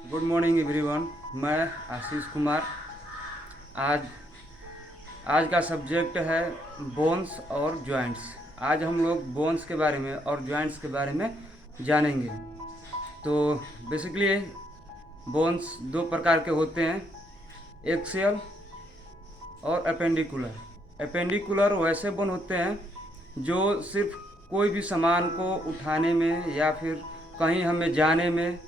Good morning everyone. मैं आशीष कुमार। आज आज का सब्जेक्ट है बोन्स और जॉइंट्स। आज हम लोग बोन्स के बारे में और जॉइंट्स के बारे में जानेंगे। तो बेसिकली बोन्स दो प्रकार के होते हैं, एक्सियल और अपेंडिकुलर। अपेंडिकुलर वैसे बोन होते हैं जो सिर्फ कोई भी सामान को उठाने में या फिर कहीं हमें जाने में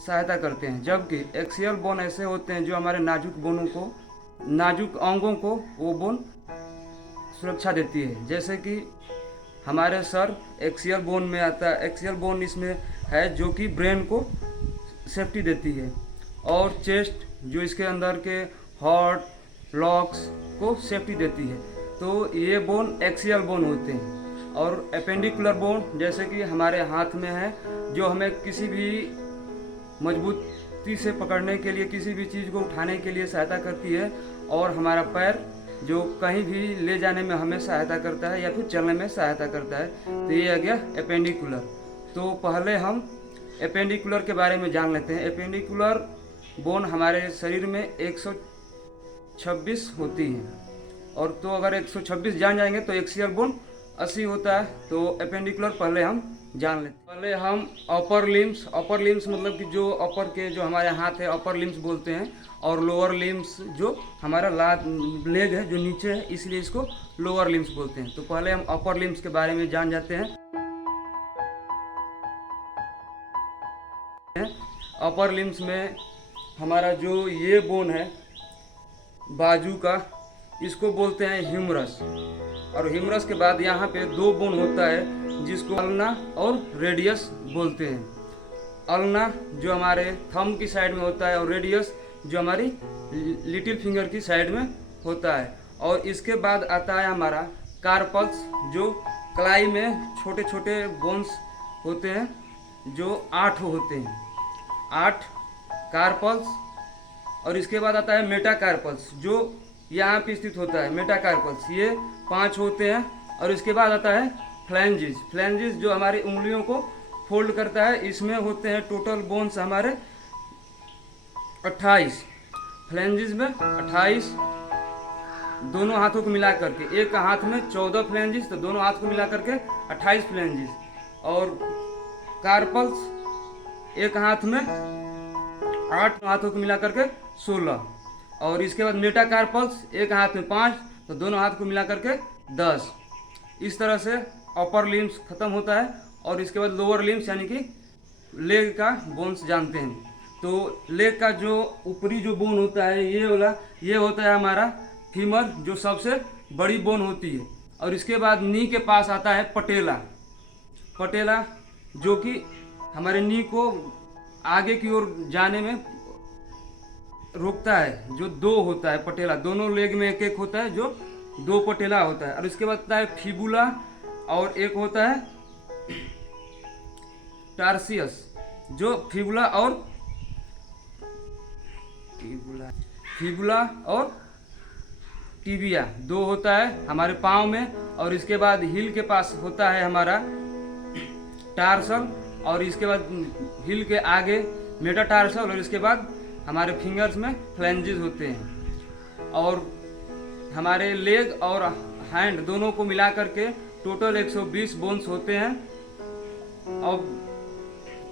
सहायता करते हैं, जबकि एक्सियल बोन ऐसे होते हैं जो हमारे नाजुक अंगों को वो बोन सुरक्षा देती है। जैसे कि हमारे सर एक्सियल बोन में आता है। एक्सियल बोन इसमें है जो कि ब्रेन को सेफ्टी देती है, और चेस्ट जो इसके अंदर के हार्ट लॉक्स को सेफ्टी देती है। तो ये बोन एक्सियल बोन होते हैं। और अपेंडिकुलर बोन जैसे कि हमारे हाथ में है, जो हमें किसी भी मजबूती से पकड़ने के लिए, किसी भी चीज़ को उठाने के लिए सहायता करती है, और हमारा पैर जो कहीं भी ले जाने में हमें सहायता करता है या फिर चलने में सहायता करता है। तो ये आ गया अपेंडिकुलर। तो पहले हम अपेंडिकुलर के बारे में जान लेते हैं। अपेंडिकुलर बोन हमारे शरीर में 126 होती हैं, और तो अगर 126 जान जाएंगे तो एक्सियल बोन 80 होता है। तो अपेंडिकुलर पहले हम जान लेते हैं। पहले हम अपर लिम्स मतलब कि जो अपर के जो हमारे हाथ है अपर लिम्स बोलते हैं, और लोअर लिम्स जो हमारा लेग है जो नीचे है, इसलिए इसको लोअर लिम्स बोलते हैं। तो पहले हम अपर लिम्स के बारे में जान जाते हैं। अपर लिम्स में हमारा जो ये बोन है बाजू का, इसको बोलते हैं ह्यूमरस। और ह्यूमरस के बाद यहाँ पे दो बोन होता है जिसको अल्ना और रेडियस बोलते हैं। अल्ना जो हमारे थंब की साइड में होता है, और रेडियस जो हमारी लिटिल फिंगर की साइड में होता है। और इसके बाद आता है हमारा कार्पल्स, जो कलाई में छोटे छोटे बोन्स होते हैं, जो 8 होते हैं, 8 कार्पल्स। और इसके बाद आता है मेटाकार्पल्स, जो यहाँ पे स्थित होता है मेटाकार्पल्स, ये 5 होते हैं। और इसके बाद आता है फ्लैंजिस जो हमारी उंगलियों को फोल्ड करता है। इसमें होते हैं टोटल बोन्स हमारे 28। फ्लैंजिस में 28, दोनों हाथों को मिला करके। एक हाथ में 14 फ्लैंजिस, तो दोनों हाथ को मिला करके 28 फ्लैंजिस। और कार्पल्स एक हाथ में 8 हाथों को मिला करके 16। और इसके बाद मेटाकार्पल्स एक हाथ में 5, तो दोनों हाथ को मिला करके 10। इस तरह से अपर लिम्स खत्म होता है। और इसके बाद लोअर लिम्स यानी कि लेग का बोन्स जानते हैं। तो लेग का जो ऊपरी जो बोन होता है ये होता है हमारा फीमर, जो सबसे बड़ी बोन होती है। और इसके बाद नी के पास आता है पटेला, जो कि हमारे नी को आगे की ओर जाने में रोकता है, जो 2 होता है पटेला। दोनों लेग में एक एक होता है, जो 2 पटेला होता है। और इसके बाद आता है फिबुला, और एक होता है टार्सियस, जो फिबुला और टिबिया 2 होता है हमारे पाँव में। और इसके बाद हिल के पास होता है हमारा टार्सल, और इसके बाद हिल के आगे मेटाटार्सल, और इसके बाद हमारे फिंगर्स में फ्लैंजेस होते हैं। और हमारे लेग और हैंड दोनों को मिला करके टोटल 120 बोन्स होते हैं। और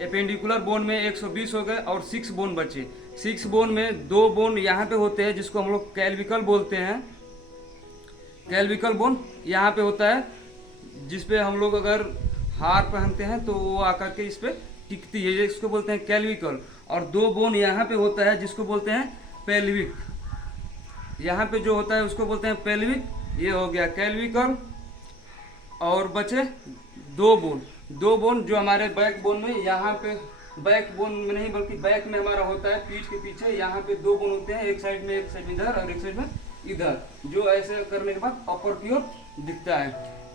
एपेंडिकुलर बोन में 120 हो गए, और 6 बोन बचे। 6 बोन में 2 बोन यहाँ पे होते हैं, जिसको हम लोग कैल्विकल बोलते हैं। कैल्विकल बोन यहाँ पे होता है, जिसपे हम लोग अगर हार पहनते हैं तो वो आकर के इस पे टिकती है, इसको बोलते हैं कैल्विकल। और 2 बोन यहाँ पे होता है, जिसको बोलते हैं पेल्विक। यहाँ पे जो होता है उसको बोलते हैं पेल्विक। ये हो गया कैल्विकल। और बचे 2 बोन जो हमारे बैक बोन में, यहाँ पे बैक बोन में नहीं बल्कि बैक में हमारा होता है, पीठ के पीछे। यहाँ पे 2 बोन होते हैं, एक साइड में इधर और एक साइड में इधर, जो ऐसे करने के बाद अपर की ओर दिखता है।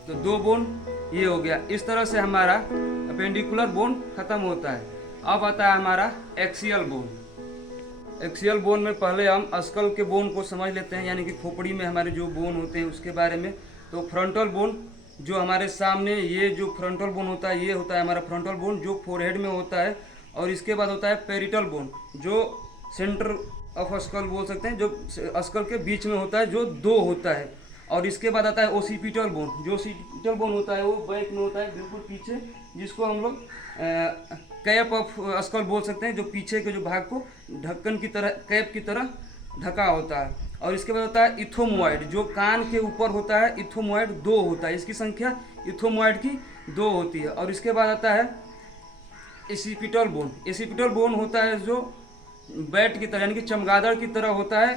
तो 2 बोन ये हो गया। इस तरह से हमारा अपेंडिकुलर बोन खत्म होता है। अब आता है हमारा एक्सियल बोन में पहले हम अस्कल के बोन को समझ लेते हैं, यानी कि खोपड़ी में हमारे जो बोन होते हैं उसके बारे में। तो फ्रंटल बोन जो हमारे सामने, ये जो फ्रंटल बोन होता है, ये होता है हमारा फ्रंटल बोन, जो फोरहेड में होता है। और इसके बाद होता है पेरिटल बोन, जो सेंटर ऑफ स्कल बोल सकते हैं, जो स्कल के बीच में होता है, जो दो होता है। और इसके बाद आता है ओसिपिटल बोन। जो ओसिपिटल बोन होता है वो बैक में होता है, बिल्कुल पीछे, जिसको हम लोग कैप ऑफ स्कल बोल सकते हैं, जो पीछे के जो भाग को ढक्कन की तरह, कैप की तरह ढका होता है। और इसके बाद होता है इथोमोइड, जो कान के ऊपर होता है। इथोमोइड दो होता है, इसकी संख्या इथोमोइड की दो होती है। और इसके बाद आता है एसिपिटल बोन। एसिपिटल बोन होता है जो बैट की तरह, यानी कि चमगादड़ की तरह होता है,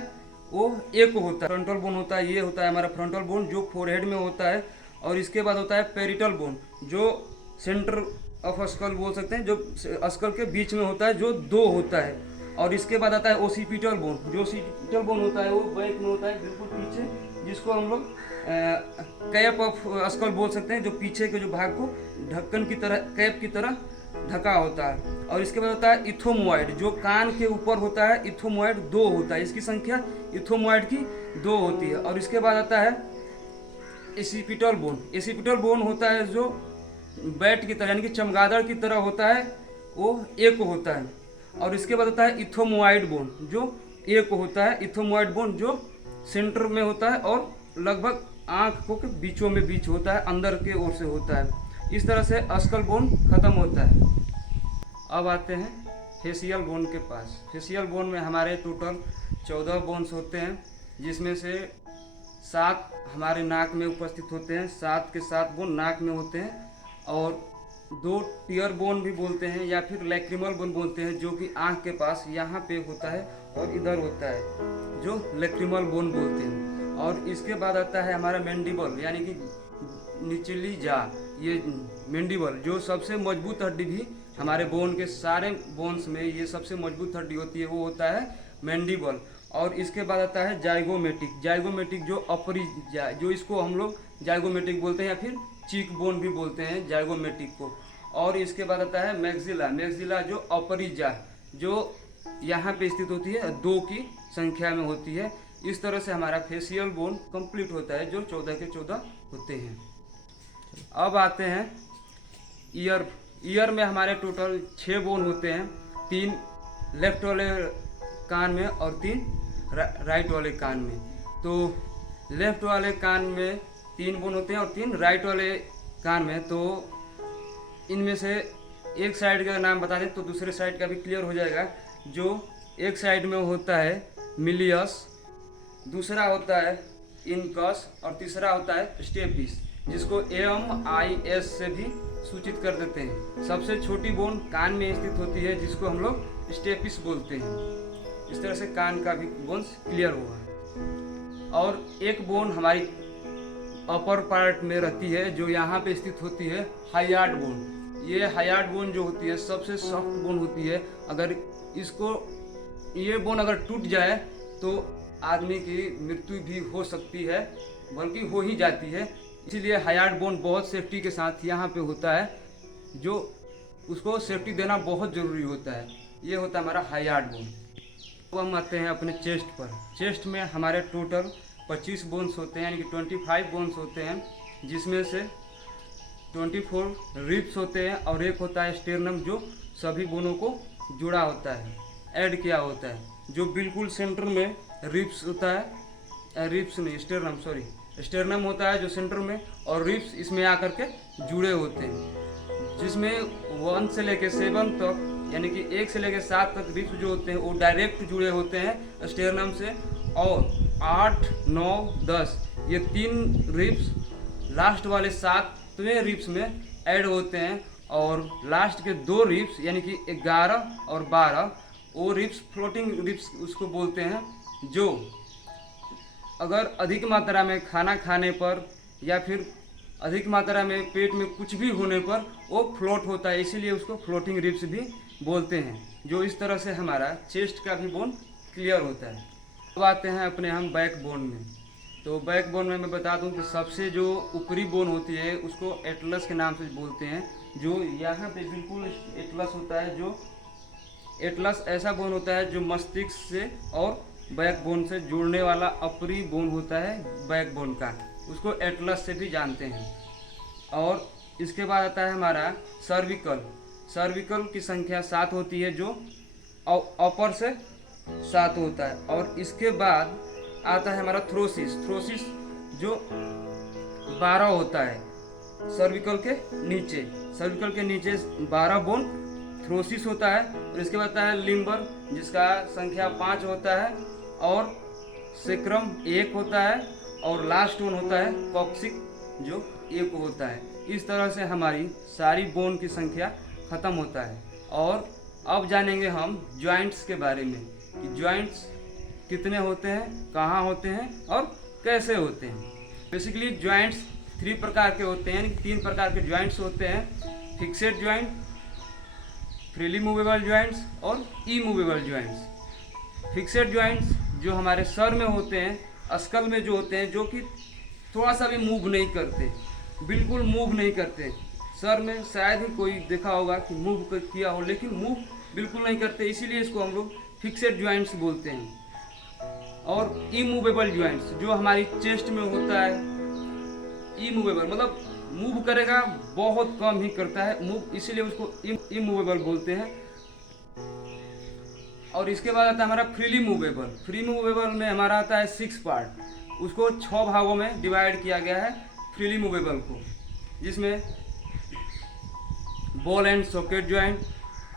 वो एक होता है। फ्रंटल बोन होता है, ये होता है हमारा फ्रंटल बोन, जो फोरहेड में होता है। और इसके बाद होता है पेरिटल बोन, जो सेंटर ऑफ स्कल बोल सकते हैं, जो स्कल के बीच में होता है, जो दो होता है। और इसके बाद आता है ओसिपिटल बोन। जो ओसिपिटल बोन होता है वो बैक में होता है, बिल्कुल पीछे, जिसको हम लोग कैप ऑफ स्कल बोल सकते हैं, जो पीछे के जो भाग को ढक्कन की तरह, कैप की तरह ढका होता है। और इसके बाद होता है इथोमोइड, जो कान के ऊपर होता है। इथोमोइड दो होता है, इसकी संख्या इथोमोइड की दो होती है। और इसके बाद आता है एसिपिटल बोन। एसिपिटल बोन होता है जो बैट की तरह, यानी कि चमगादड़ की तरह होता है, वो एक होता है। और इसके बाद होता है इथोमोइड बोन, जो एक होता है। इथोमोइड बोन जो सेंटर में होता है और लगभग आँखों के बीचों में बीच होता है, अंदर के ओर से होता है। इस तरह से स्कल बोन खत्म होता है। अब आते हैं फेशियल बोन के पास। फेशियल बोन में हमारे टोटल 14 बोन्स होते हैं, जिसमें से 7 हमारे नाक में उपस्थित होते हैं। 7 के 7 बोन नाक में होते हैं। और 2 टीयर बोन भी बोलते हैं, या फिर लैक्रिमल बोन बोलते हैं, जो कि आँख के पास यहाँ पे होता है और इधर होता है, जो लैक्रिमल बोन बोलते हैं। और इसके बाद आता है हमारा मैंडिबल, यानी कि निचली जा, ये मैंडिबल, जो सबसे मजबूत हड्डी भी हमारे बोन के सारे बोन्स में ये सबसे मजबूत हड्डी होती है, वो होता है मैंडिबल। और इसके बाद आता है जाइगोमेटिक। जाइगोमेटिक जो अपरी, जो इसको हम लोग जाइगोमेटिक बोलते हैं, या फिर चीक बोन भी बोलते हैं जाइगोमेटिक को। और इसके बाद आता है मैक्सिला। मैक्सिला जो अपरी जा, जो यहाँ पे स्थित होती है, 2 की संख्या में होती है। इस तरह से हमारा फेशियल बोन कंप्लीट होता है, जो 14 के 14 होते हैं। अब आते हैं ईयर। ईयर में हमारे टोटल 6 बोन होते हैं, 3 लेफ्ट वाले कान में और 3 राइट वाले कान में। तो लेफ्ट वाले कान में 3 बोन होते हैं और 3 राइट वाले कान में। तो इनमें से एक साइड का नाम बता दें तो दूसरे साइड का भी क्लियर हो जाएगा। जो एक साइड में होता है मिलियस, दूसरा होता है इनकस और तीसरा होता है स्टेपिस, जिसको AMIS से भी सूचित कर देते हैं। सबसे छोटी बोन कान में स्थित होती है, जिसको हम लोग स्टेपिस बोलते हैं। इस तरह से कान का भी बोन्स क्लियर होगा। और एक बोन हमारी अपर पार्ट में रहती है, जो यहाँ पे स्थित होती है, हाइयार्ड बोन। ये हाइयार्ड बोन जो होती है सबसे सॉफ्ट बोन होती है। अगर इसको, ये बोन अगर टूट जाए तो आदमी की मृत्यु भी हो सकती है, बल्कि हो ही जाती है। इसीलिए हाइयार्ड बोन बहुत सेफ्टी के साथ यहाँ पे होता है, जो उसको सेफ्टी देना बहुत ज़रूरी होता है। ये होता है हमारा हाइयार्ड बोन। अब हम आते हैं अपने चेस्ट पर। चेस्ट में हमारे टोटल 25 बोन्स होते हैं, यानी कि 25 बोन्स होते हैं, जिसमें से 24 रिब्स होते हैं और एक होता है स्टेर्नम, जो सभी बोनों को जुड़ा होता है, ऐड किया होता है। जो बिल्कुल सेंटर में रिब्स होता है, रिब्स नहीं, स्टेर्नम, सॉरी, स्टेर्नम होता है जो सेंटर में, और रिब्स इसमें आकर के जुड़े होते हैं, जिसमें 1 से लेकर 7 तक, यानी कि 1 से लेकर 7 तक रिब्स जो होते हैं वो डायरेक्ट जुड़े होते हैं स्टेर्नम से। और 8, 9, 10 ये 3 रिब्स लास्ट वाले 7वें रिब्स में ऐड होते हैं। और लास्ट के 2 रिब्स, यानी कि 11 और 12, वो रिब्स फ्लोटिंग रिब्स उसको बोलते हैं, जो अगर अधिक मात्रा में खाना खाने पर या फिर अधिक मात्रा में पेट में कुछ भी होने पर वो फ्लोट होता है, इसीलिए उसको फ्लोटिंग रिब्स भी बोलते हैं। जो इस तरह से हमारा चेस्ट का भी बोन क्लियर होता है। अब आते हैं अपने हम बैक बोन में। तो बैक बोन में मैं बता दूं कि सबसे जो ऊपरी बोन होती है उसको एटलस के नाम से बोलते हैं। जो यहाँ पे बिल्कुल एटलस होता है, जो एटलस ऐसा बोन होता है जो मस्तिष्क से और बैक बोन से जुड़ने वाला ऊपरी बोन होता है बैक बोन का, उसको एटलस से भी जानते हैं। और इसके बाद आता है हमारा सर्विकल। सर्विकल की संख्या 7 होती है, जो अपर से 7 होता है। और इसके बाद आता है हमारा थ्रोसिस। थ्रोसिस जो 12 होता है सर्विकल के नीचे। सर्विकल के नीचे 12 बोन थ्रोसिस होता है। और इसके बाद आता है लिम्बर, जिसका संख्या 5 होता है। और सेक्रम 1 होता है। और लास्ट वन होता है कॉक्सिक, जो 1 होता है। इस तरह से हमारी सारी बोन की संख्या ख़त्म होता है। और अब जानेंगे हम जॉइंट्स के बारे में कि जॉइंट्स कितने होते हैं, कहाँ होते हैं और कैसे होते हैं। बेसिकली जॉइंट्स 3 प्रकार के होते हैं, यानी 3 प्रकार के जॉइंट्स होते हैं। Fixed joint, freely movable joints और इमूवेबल जॉइंट्स। फिक्सेड जॉइंट्स जो हमारे सर में होते हैं, अस्कल में जो होते हैं, जो कि थोड़ा सा भी मूव नहीं करते, बिल्कुल मूव नहीं करते। सर में शायद ही कोई देखा होगा कि मूव किया हो, लेकिन मूव बिल्कुल नहीं करते, इसीलिए इसको हम लोग फिक्सेड जॉइंट्स बोलते हैं। और इमूवेबल जॉइंट्स जो हमारी चेस्ट में होता है, इमूवेबल मतलब मूव करेगा, बहुत कम ही करता है मूव, इसीलिए उसको इमूवेबल बोलते हैं। और इसके बाद आता है हमारा फ्रीली मूवेबल। फ्री मूवेबल में हमारा आता है 6 पार्ट। उसको 6 भागों में डिवाइड किया गया है फ्रीली मूवेबल को, जिसमें ball and socket joint,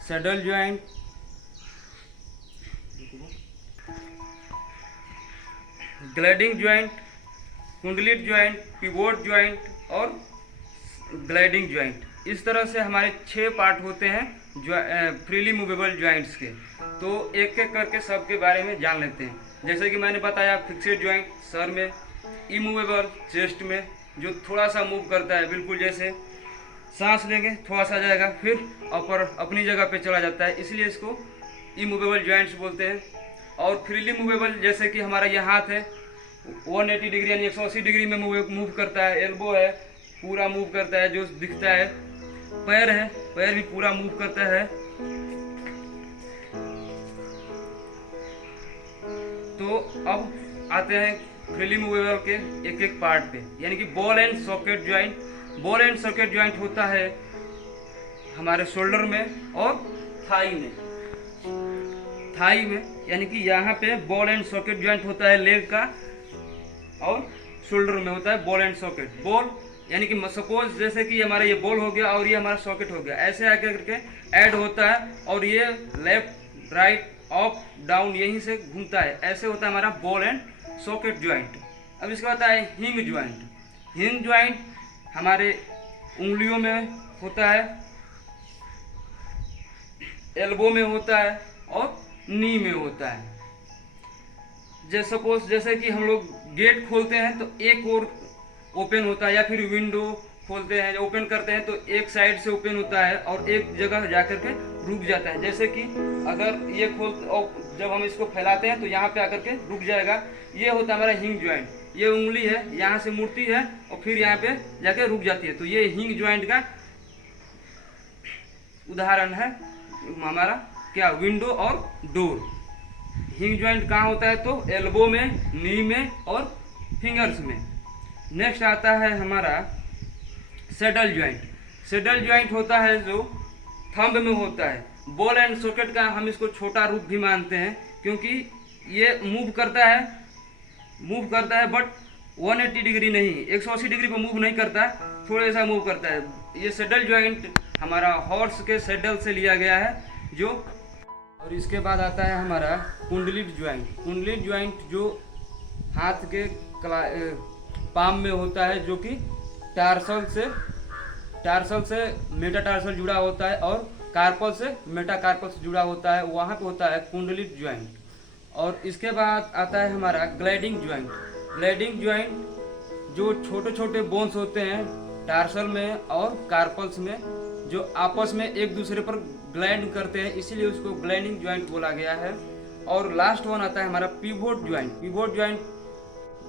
saddle joint, gliding joint, कुंडलित जॉइंट, पिवोट जॉइंट और ग्लाइडिंग जॉइंट। इस तरह से हमारे 6 पार्ट होते हैं फ्रीली मूवेबल जॉइंट्स के। तो एक एक करके सब के बारे में जान लेते हैं। जैसे कि मैंने बताया, फिक्सेड जॉइंट सर में, इमूवेबल चेस्ट में, जो थोड़ा सा मूव करता है, बिल्कुल जैसे सांस लेंगे थोड़ा सा जाएगा, फिर ऊपर अपनी जगह पे चला जाता है, इसलिए इसको इमूवेबल जॉइंट्स बोलते हैं। और फ्रीली मूवेबल जैसे कि हमारा ये हाथ है, 180 डिग्री यानी 180 डिग्री में मूव करता है। एल्बो है, पूरा मूव करता है जो दिखता है। पैर है, पैर भी पूरा मूव करता है। तो अब आते हैं फ्रीली मूवेबल के एक एक पार्ट पे, यानी कि ball and socket joint. Ball and socket joint होता है हमारे शोल्डर में और थाई में। थाई में यानी कि यहाँ पे बॉल एंड सॉकेट जॉइंट होता है लेग का, और शोल्डर में होता है बॉल एंड सॉकेट। बॉल यानी कि सपोज जैसे कि हमारा ये बॉल हो गया और ये हमारा सॉकेट हो गया, ऐसे आकर करके ऐड होता है, और ये लेफ्ट राइट अप डाउन यहीं से घूमता है। ऐसे होता है हमारा बॉल एंड सॉकेट जॉइंट। अब इसके बाद है हिंग जॉइंट। हिंग जॉइंट हमारे उंगलियों में होता है, एल्बो में होता है और नी में होता है। जैसे सपोज जैसे कि हम लोग गेट खोलते हैं तो एक और ओपन होता है, या फिर विंडो खोलते हैं ओपन करते हैं तो एक साइड से ओपन होता है और एक जगह जाकर के रुक जाता है। जैसे कि अगर ये खोल और जब हम इसको फैलाते हैं तो यहाँ पे आकर के रुक जाएगा। ये होता है हमारा हिंग जॉइंट। ये उंगली है, यहाँ से मुड़ती है और फिर यहाँ पे जाके रुक जाती है। तो ये हिंग जॉइंट का उदाहरण है हमारा क्या, विंडो और डोर। हिंग जॉइंट कहाँ होता है तो एल्बो में, नी में और फिंगर्स में। नेक्स्ट आता है हमारा सैडल जॉइंट। सैडल जॉइंट होता है जो थंब में होता है। बॉल एंड सॉकेट का हम इसको छोटा रूप भी मानते हैं, क्योंकि ये मूव करता है बट 180 डिग्री नहीं, 180 डिग्री पर मूव नहीं करता, थोड़ा सा मूव करता है। ये सैडल जॉइंट हमारा हॉर्स के सैडल से लिया गया है जो। और इसके बाद आता है हमारा कुंडलित जॉइंट। कुंडलित जॉइंट जो हाथ के पाम में होता है, जो कि टार्सल से मेटाटार्सल जुड़ा होता है और कार्पल से मेटाकार्पल से जुड़ा होता है, वहाँ पे होता है कुंडलित जॉइंट। और इसके बाद आता है हमारा ग्लाइडिंग जॉइंट। ग्लाइडिंग जॉइंट जो छोटे छोटे बोन्स होते हैं टार्सल में और कार्पल्स में, जो आपस में एक दूसरे पर ग्लाइड करते हैं, इसीलिए उसको ग्लाइडिंग जॉइंट बोला गया है। और लास्ट वन आता है हमारा पिवोट जॉइंट। पिवोट जॉइंट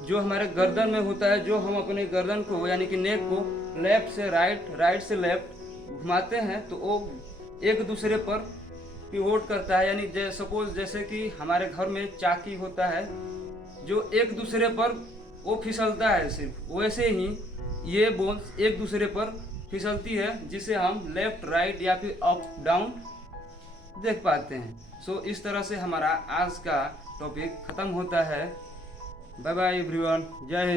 जो हमारे गर्दन में होता है, जो हम अपने गर्दन को यानी कि नेक को लेफ्ट से राइट, राइट से लेफ्ट घुमाते हैं तो वो एक दूसरे पर पिवोट करता है। यानी सपोज जैसे कि हमारे घर में चाकी होता है जो एक दूसरे पर वो फिसलता है, सिर्फ वैसे ही ये बोन्स एक दूसरे पर फिसलती है, जिसे हम लेफ्ट राइट या फिर अप डाउन देख पाते हैं। सो इस तरह से हमारा आज का टॉपिक ख़त्म होता है। बाय बाय एवरीवन, जय हिंद।